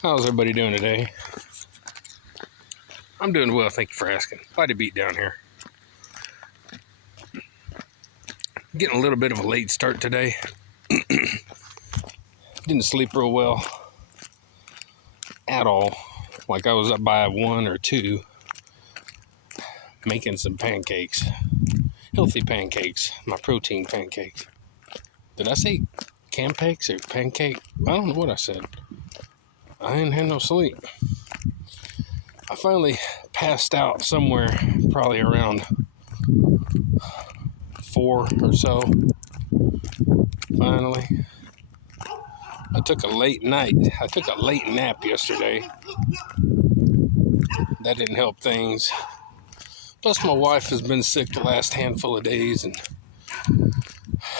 How's everybody doing today? I'm doing well, thank you for asking. Quite a beat down here. Getting a little bit of a late start today. Didn't sleep real well at all. Like I was up by 1 or 2 making some pancakes. Healthy pancakes, my protein pancakes. Did I say campakes or pancake? I don't know what I said. I ain't had no sleep. I finally passed out somewhere probably around 4 or so. Finally. I took a late nap yesterday. That didn't help things. Plus my wife has been sick the last handful of days and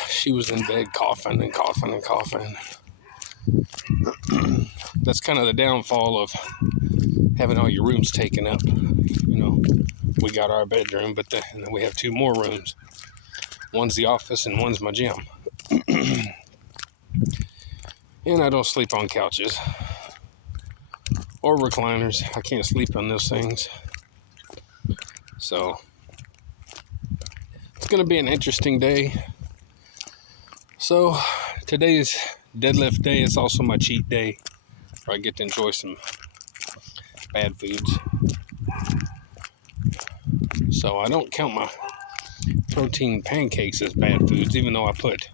she was in bed coughing and coughing and coughing. That's kind of the downfall of having all your rooms taken up. You know, we got our bedroom, but then we have 2 more rooms. One's the office and one's my gym. And I don't sleep on couches or recliners. I can't sleep on those things. So it's going to be an interesting day. So today's deadlift day. It's also my cheat day where I get to enjoy some bad foods. So I don't count my protein pancakes as bad foods, even though I put,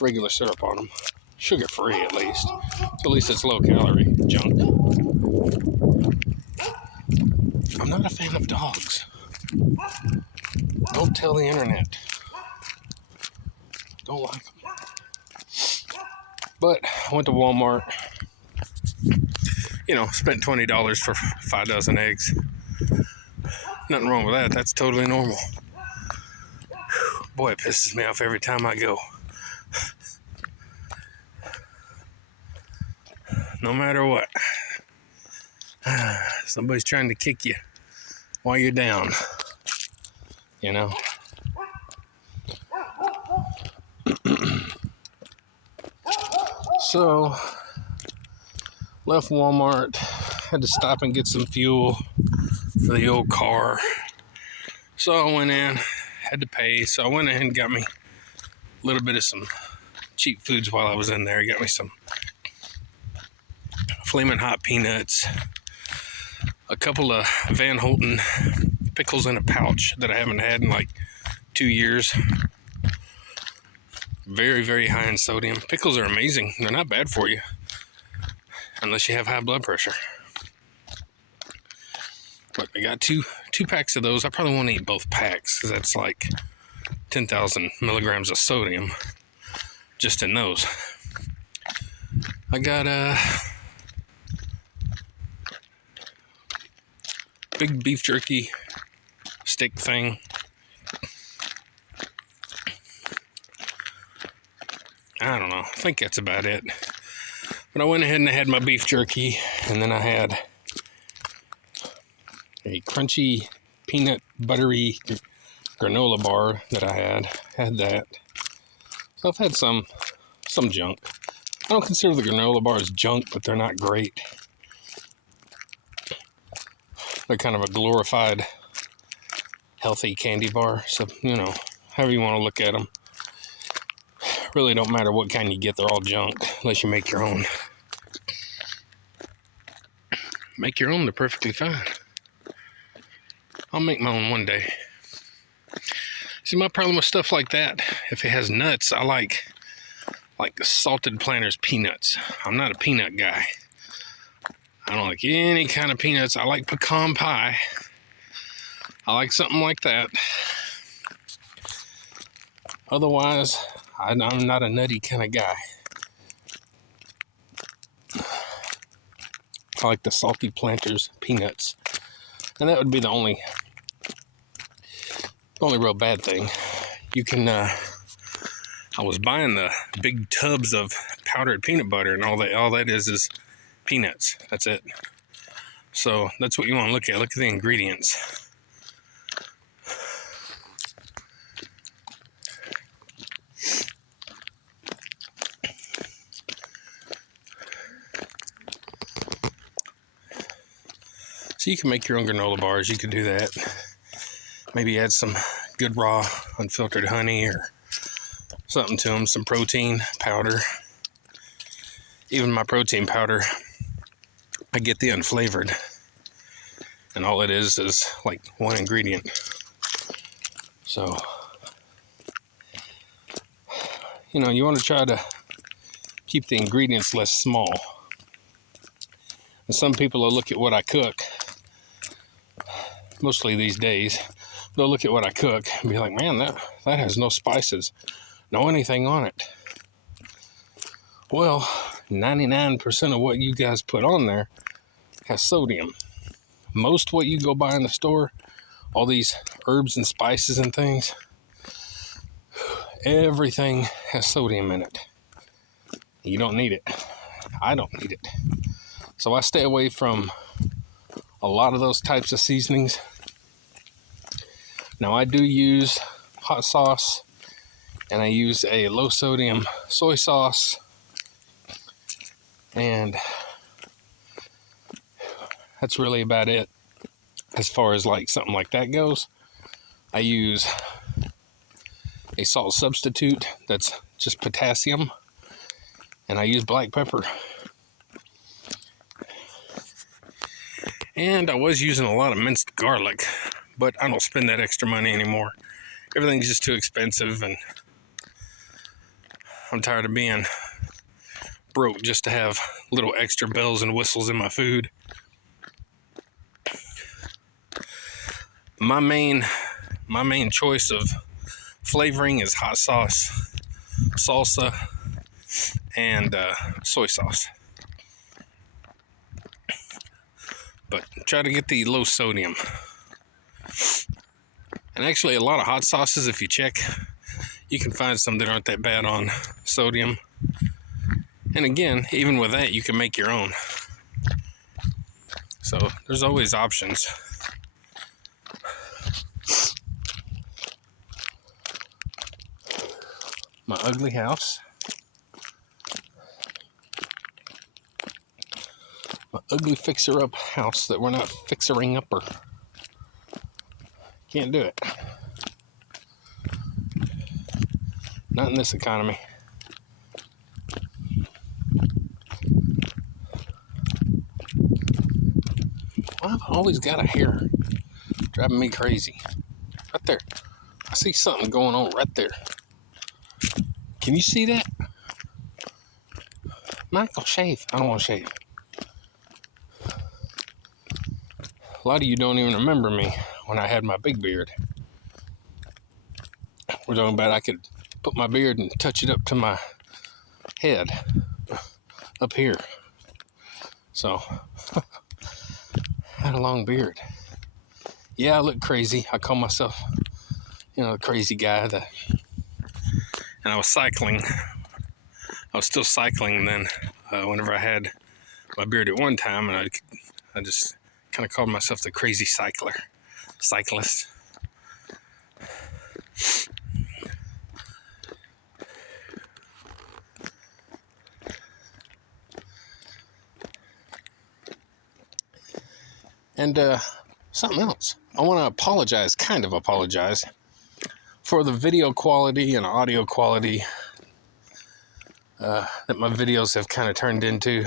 regular syrup on them. Sugar-free, at least. So at least it's low-calorie junk. I'm not a fan of dogs. Don't tell the internet. Don't like them. But I went to Walmart. Spent $20 for 5 dozen eggs. Nothing wrong with that. That's totally normal. Boy, it pisses me off every time I go. No matter what. Somebody's trying to kick you while you're down. So, left Walmart. Had to stop and get some fuel for the old car. So I went in, had to pay. So I went in and got me a little bit of some cheap foods while I was in there. Got me some Flamin' Hot peanuts, a couple of Van Houten pickles in a pouch that I haven't had in like 2 years. Very, very high in sodium. Pickles are amazing. They're not bad for you unless you have high blood pressure. But I got two packs of those. I probably won't eat both packs because that's like 10,000 milligrams of sodium just in those. I got a big beef jerky stick thing. I don't know. I think that's about it. But I went ahead and I had my beef jerky, and then I had a crunchy peanut buttery granola bar that I had that. So I've had some junk. I don't consider the granola bars junk, but they're not great. They're kind of a glorified healthy candy bar. So, however you want to look at them. Really don't matter what kind you get, they're all junk unless you make your own. Make your own, they're perfectly fine. I'll make my own one day. See, my problem with stuff like that, if it has nuts, I like the salted Planters peanuts. I'm not a peanut guy. I don't like any kind of peanuts. I like pecan pie. I like something like that. Otherwise, I'm not a nutty kind of guy. I like the salty Planters peanuts. And that would be the only The only real bad thing, you can, I was buying the big tubs of powdered peanut butter, and all that is peanuts. That's it. So that's what you want to look at. Look at the ingredients. So you can make your own granola bars. You can do that. Maybe add some good raw unfiltered honey or something to them, some protein powder. Even my protein powder, I get the unflavored, and all it is like one ingredient. So, you know, you want to try to keep the ingredients less small. And some people will look at what I cook, mostly these days, they'll look at what I cook and be like, man, that has no spices, no anything on it. Well, 99% of what you guys put on there has sodium. Most what you go buy in the store, all these herbs and spices and things, everything has sodium in it. You don't need it. I don't need it. So I stay away from a lot of those types of seasonings. Now I do use hot sauce, and I use a low sodium soy sauce, and that's really about it as far as like something like that goes. I use a salt substitute that's just potassium, and I use black pepper. And I was using a lot of minced garlic, but I don't spend that extra money anymore. Everything's just too expensive, and I'm tired of being broke just to have little extra bells and whistles in my food. My main choice of flavoring is hot sauce, salsa, and soy sauce. But try to get the low sodium. And actually, a lot of hot sauces, if you check, you can find some that aren't that bad on sodium. And again, even with that, you can make your own. So there's always options. My ugly house. My ugly fixer-up house that we're not fixering upper. Can't do it. Not in this economy. Well, I've always got a hair driving me crazy. Right there. I see something going on right there. Can you see that? Michael, shave. I don't want to shave. A lot of you don't even remember me when I had my big beard. We're talking about I could put my beard and touch it up to my head up here. So, I had a long beard. Yeah, I look crazy. I call myself, the crazy guy. And I was cycling. I was still cycling then whenever I had my beard at one time, and I just kind of called myself the crazy cyclist. And something else. I want to apologize for the video quality and audio quality that my videos have kind of turned into.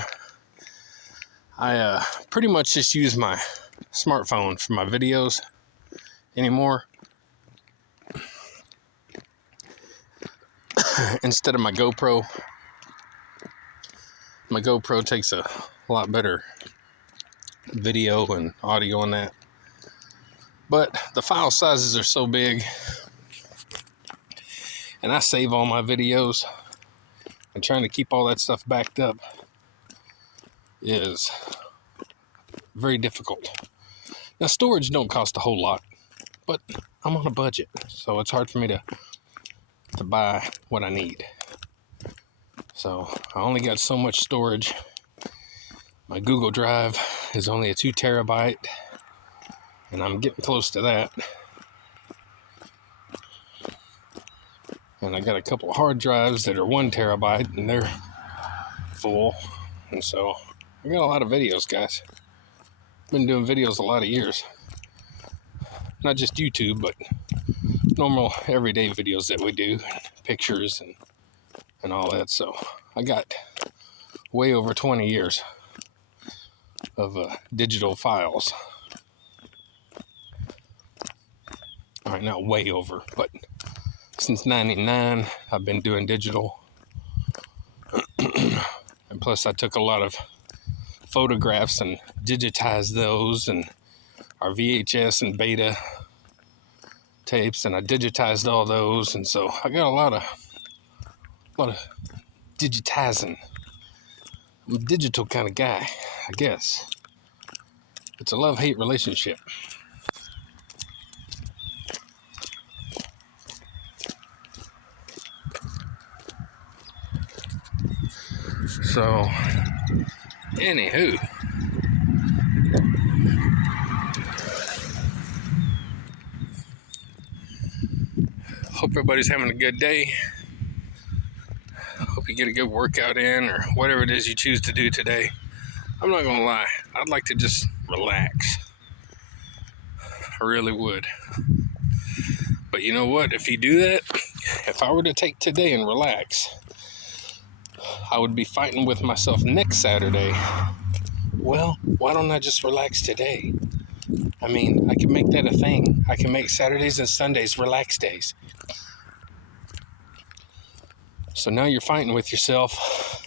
I pretty much just use my smartphone for my videos anymore instead of my GoPro. My GoPro takes a lot better video and audio on that, but the file sizes are so big, and I save all my videos, and trying to keep all that stuff backed up is very difficult. Now, storage don't cost a whole lot. but I'm on a budget, so it's hard for me to buy what I need. So I only got so much storage. My Google Drive is only a 2 terabyte, and I'm getting close to that. And I got a couple of hard drives that are 1 terabyte, and they're full. And so I got a lot of videos, guys. Been doing videos a lot of years. Not just YouTube, but normal everyday videos that we do, pictures and all that. So I got way over 20 years of digital files. All right, not way over, but since 99, I've been doing digital. And plus I took a lot of photographs and digitized those, and our VHS and beta tapes, and I digitized all those, and so I got a lot of digitizing. I'm a digital kind of guy, I guess. It's a love-hate relationship. So, anywho, hope everybody's having a good day. Hope you get a good workout in, or whatever it is you choose to do today. I'm not gonna lie, I'd like to just relax. I really would. But you know what? If you do that, if I were to take today and relax, I would be fighting with myself next Saturday. Well, why don't I just relax today? I mean, I can make that a thing. I can make Saturdays and Sundays relax days. So now you're fighting with yourself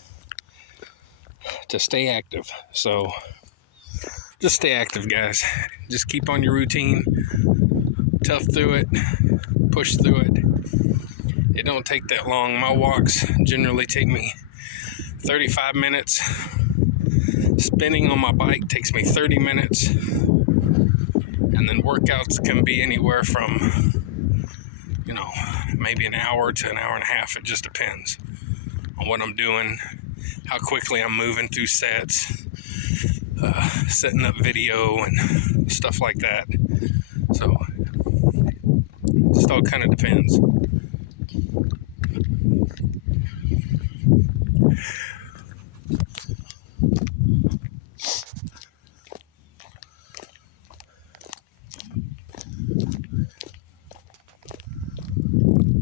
to stay active. So just stay active, guys. Just keep on your routine. Tough through it. Push through it. It don't take that long. My walks generally take me 35 minutes. Spinning on my bike takes me 30 minutes. And then workouts can be anywhere from, maybe an hour to an hour and a half. It just depends on what I'm doing, how quickly I'm moving through sets, setting up video and stuff like that. So it just all kind of depends.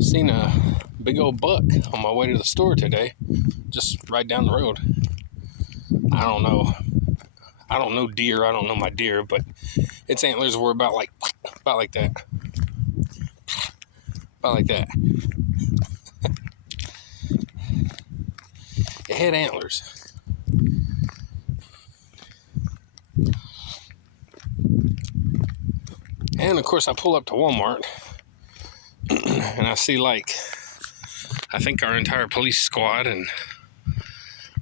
Seen a big old buck on my way to the store today, just right down the road. I don't know deer. I don't know my deer, but its antlers were about like that. About like that. It had antlers. And of course I pull up to Walmart and I see I think our entire police squad and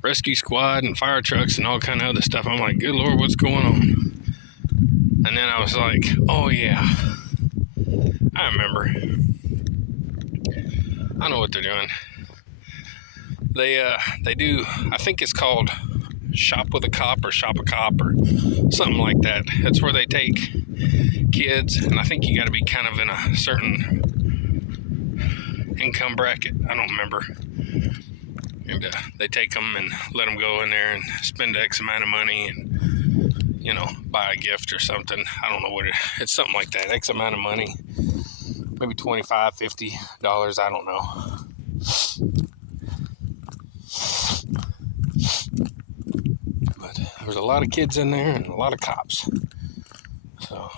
rescue squad and fire trucks and all kind of other stuff. I'm like, good Lord, what's going on? And then I was like, oh yeah, I remember. I know what they're doing. They do, I think it's called Shop with a Cop or Shop a Cop or something like that. That's where they take kids, and I think you got to be kind of in a certain income bracket. I don't remember. And they take them and let them go in there and spend X amount of money and, buy a gift or something. I don't know what it's something like that. X amount of money. Maybe $25, $50. I don't know. But there's a lot of kids in there and a lot of cops. So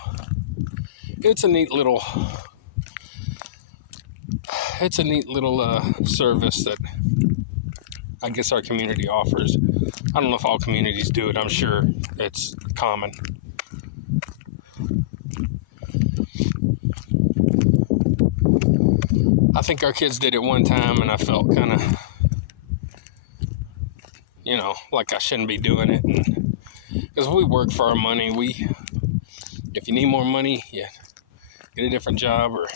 it's a neat little service that I guess our community offers. I don't know if all communities do it. I'm sure it's common. I think our kids did it one time and I felt kind of, like I shouldn't be doing it. Because we work for our money. If you need more money, you get a different job, or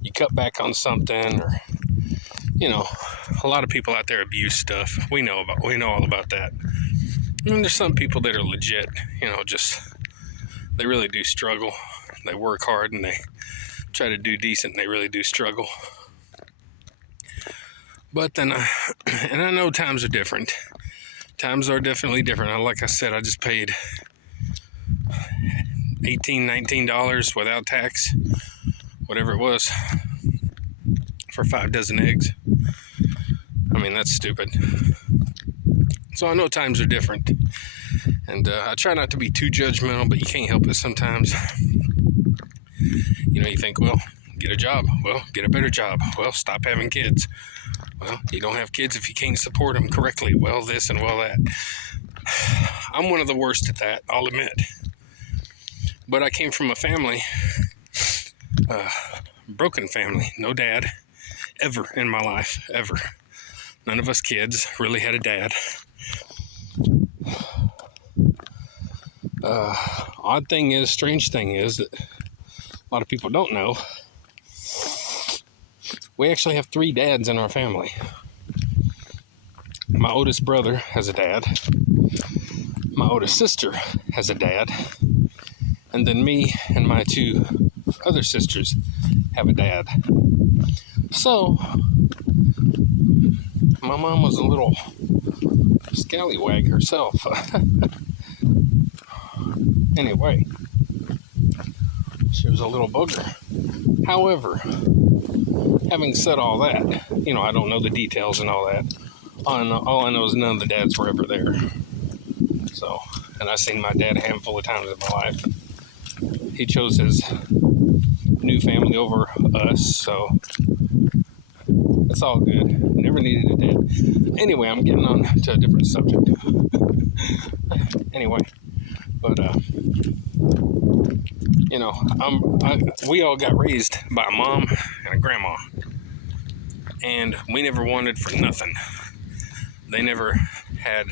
you cut back on something, or a lot of people out there abuse stuff. We know all about that. And there's some people that are legit, just they really do struggle. They work hard and they try to do decent, and they really do struggle. But then, and I know times are different. Times are definitely different. Like I said, I just paid $18, $19 without tax, whatever it was, for 5 dozen eggs. I mean, that's stupid. So I know times are different. And I try not to be too judgmental, but you can't help it sometimes. You think, well, get a job. Well, get a better job. Well, stop having kids. Well, you don't have kids if you can't support them correctly. Well, this and well, that. I'm one of the worst at that, I'll admit. But I came from a family, broken family. No dad, ever in my life, ever. None of us kids really had a dad. Strange thing is that a lot of people don't know, we actually have 3 dads in our family. My oldest brother has a dad. My oldest sister has a dad. And then me and my 2 other sisters have a dad. So, my mom was a little scallywag herself. Anyway, she was a little booger. However, having said all that, I don't know the details and all that. All I know is none of the dads were ever there. So, and I've seen my dad a handful of times in my life. He chose his new family over us, so it's all good. Never needed a dad. Anyway, I'm getting on to a different subject. Anyway, but we all got raised by a mom and a grandma, and we never wanted for nothing. They never had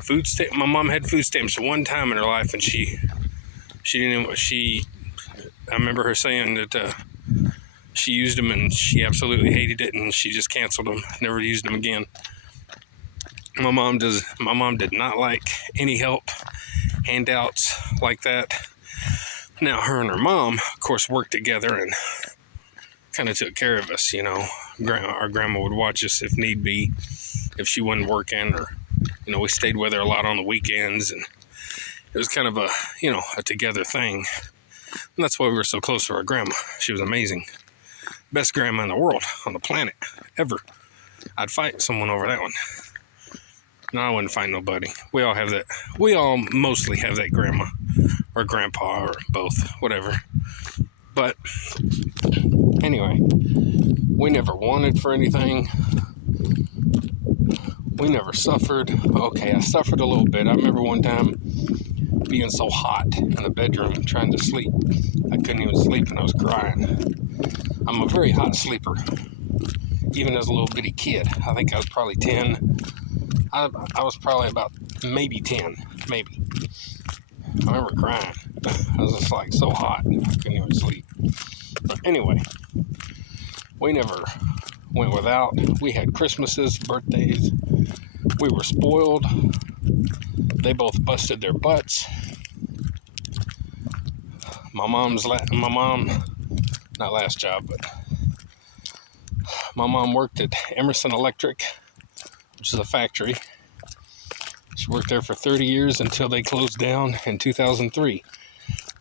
food stamps. My mom had food stamps one time in her life, and she didn't. I remember her saying that she used them and she absolutely hated it, and she just canceled them. Never used them again. My mom did not like any help, handouts like that. Now, her and her mom, of course, worked together and kind of took care of us, Our grandma would watch us if need be, if she wasn't working, or, we stayed with her a lot on the weekends, and it was kind of a together thing. And that's why we were so close to our grandma. She was amazing. Best grandma in the world, on the planet, ever. I'd fight someone over that one. No, I wouldn't fight nobody. We all mostly have that grandma or grandpa or both, whatever. But anyway, we never wanted for anything. We never suffered. Okay, I suffered a little bit. I remember one time being so hot in the bedroom trying to sleep. I couldn't even sleep and I was crying. I'm a very hot sleeper. Even as a little bitty kid. I think I was probably 10. I was probably about maybe 10, maybe. I remember crying. I was just like so hot, I couldn't even sleep. But anyway, we never went without. We had Christmases, birthdays. We were spoiled. They both busted their butts. My mom, not last job, but my mom worked at Emerson Electric, which is a factory. She worked there for 30 years until they closed down in 2003.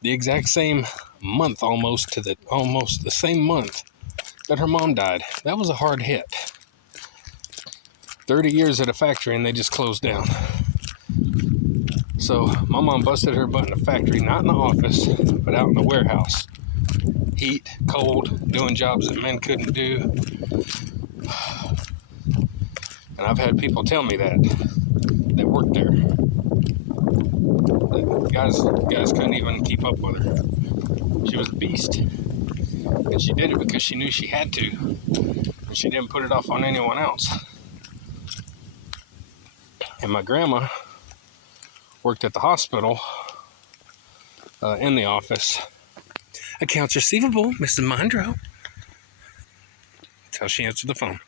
The exact same month, almost the same month that her mom died. That was a hard hit. 30 years at a factory and they just closed down. So my mom busted her butt in the factory, not in the office, but out in the warehouse. Heat, cold, doing jobs that men couldn't do. And I've had people tell me that worked there. The guys couldn't even keep up with her. She was a beast. And she did it because she knew she had to. And she didn't put it off on anyone else. And my grandma worked at the hospital, in the office. Accounts receivable, Mrs. Mondro. That's how she answered the phone.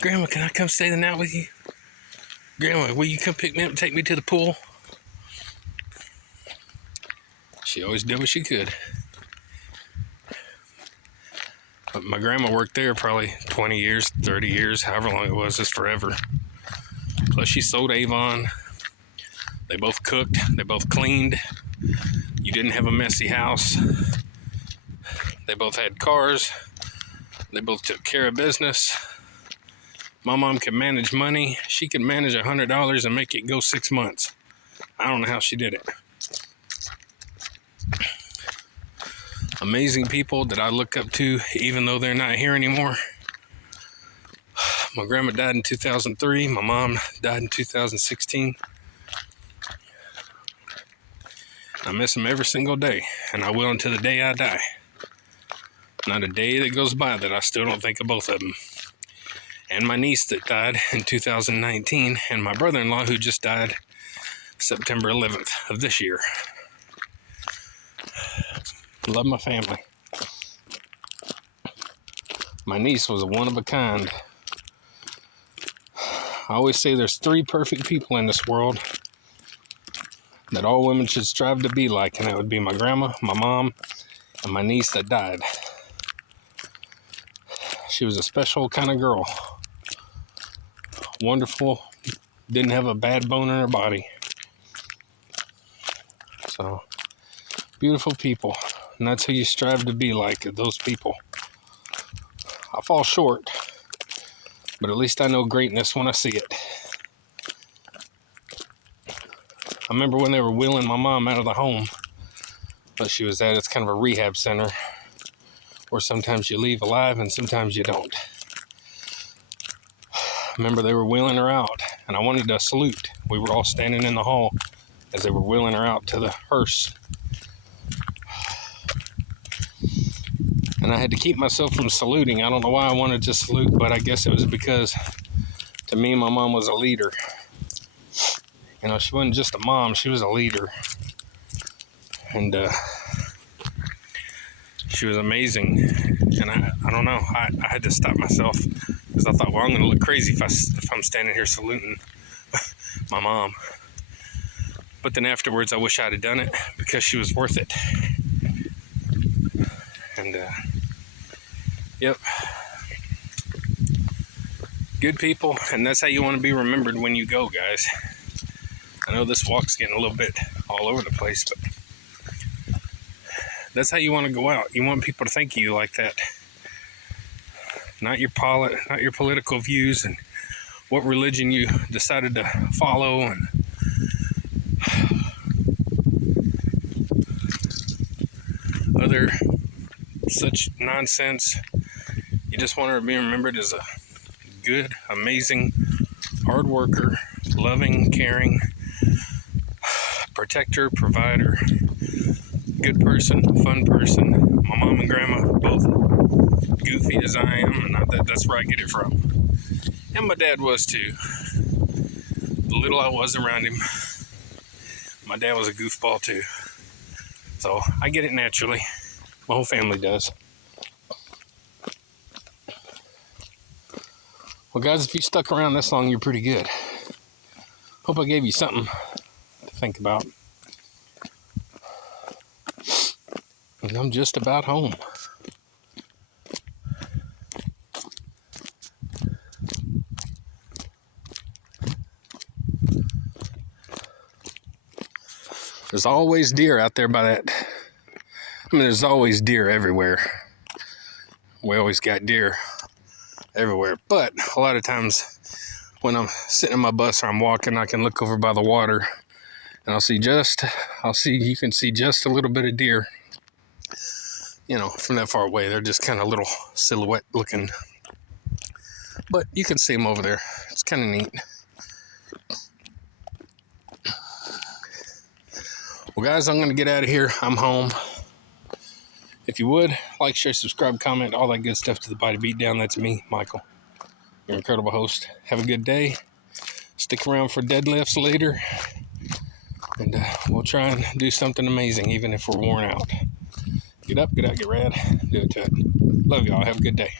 Grandma, can I come stay the night with you? Grandma, will you come pick me up and take me to the pool? She always did what she could. But my grandma worked there probably 20 years, 30 years, however long it was, just forever. Plus she sold Avon. They both cooked. They both cleaned. You didn't have a messy house. They both had cars. They both took care of business. My mom could manage money. She could manage $100 and make it go 6 months. I don't know how she did it. Amazing people that I look up to, even though they're not here anymore. My grandma died in 2003. My mom died in 2016. I miss them every single day, and I will until the day I die. Not a day that goes by that I still don't think of both of them. And my niece that died in 2019, and my brother-in-law who just died September 11th of this year. Love my family. My niece was a one of a kind. I always say there's 3 perfect people in this world that all women should strive to be like, and that would be my grandma, my mom, and my niece that died. She was a special kind of girl. Wonderful. Didn't have a bad bone in her body. So, beautiful people. And that's who you strive to be like, those people. I fall short, but at least I know greatness when I see it. I remember when they were wheeling my mom out of the home that she was at. It's kind of a rehab center where sometimes you leave alive and sometimes you don't. I remember they were wheeling her out, and I wanted to salute. We were all standing in the hall as they were wheeling her out to the hearse. And I had to keep myself from saluting. I don't know why I wanted to salute, but I guess it was because to me, my mom was a leader. You know, she wasn't just a mom, she was a leader. And she was amazing. And I don't know, I had to stop myself because I thought, well, I'm going to look crazy if I'm standing here saluting my mom. But then afterwards, I wish I'd have done it because she was worth it. And, yep. Good people, and that's how you want to be remembered when you go, guys. I know this walk's getting a little bit all over the place, but that's how you want to go out. You want people to think of you like that. Not your political views and what religion you decided to follow and other such nonsense. You just want to be remembered as a good, amazing, hard worker, loving, caring, protector, provider, good person, fun person. My mom and grandma both goofy as I am, and that's where I get it from. And my dad was too. The little I was around him, my dad was a goofball too. So I get it naturally. My whole family does. Well, guys, if you stuck around this long, you're pretty good. Hope I gave you something to think about. And I'm just about home. There's always deer out there by that. I mean, there's always deer everywhere. We always got deer everywhere. But a lot of times when I'm sitting in my bus or I'm walking, I can look over by the water and you can see just a little bit of deer. You know, from that far away. They're just kind of little silhouette looking. But you can see them over there. It's kind of neat. Well, guys, I'm going to get out of here. I'm home. If you would, like, share, subscribe, comment, all that good stuff to the Body Beatdown. That's me, Michael, your incredible host. Have a good day. Stick around for deadlifts later. And we'll try and do something amazing, even if we're worn out. Get up, get out, get rad, do it to it. Love y'all. Have a good day.